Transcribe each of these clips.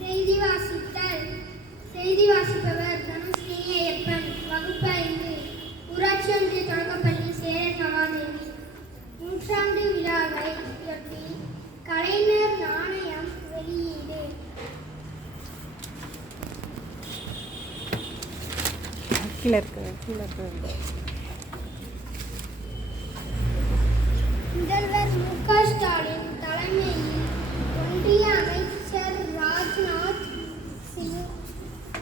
செய்தி வாசித்தல். செய்தி வாசிப்பவர் தனுஷ்கினி ஐயப்பன். வகுப்பு ஐந்து. ஊராட்சி ஒன்றிய தொடக்கப்பள்ளி சேரன் மகாதேவி நூற்றாண்டு விழாவை ஒட்டி கலைஞர் நாணயம் வெளியீடு. கீழே இருக்கு கீழே இருக்கு.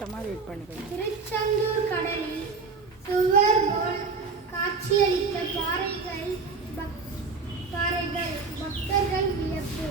சத்தமாக ரீட் பண்ணிக்கணும் திருச்செந்தூர் கடலில் சுவர் போல் காட்சியளித்த பாறைகள் பக்- பாறைகள் பக்தர்கள் வியப்பு.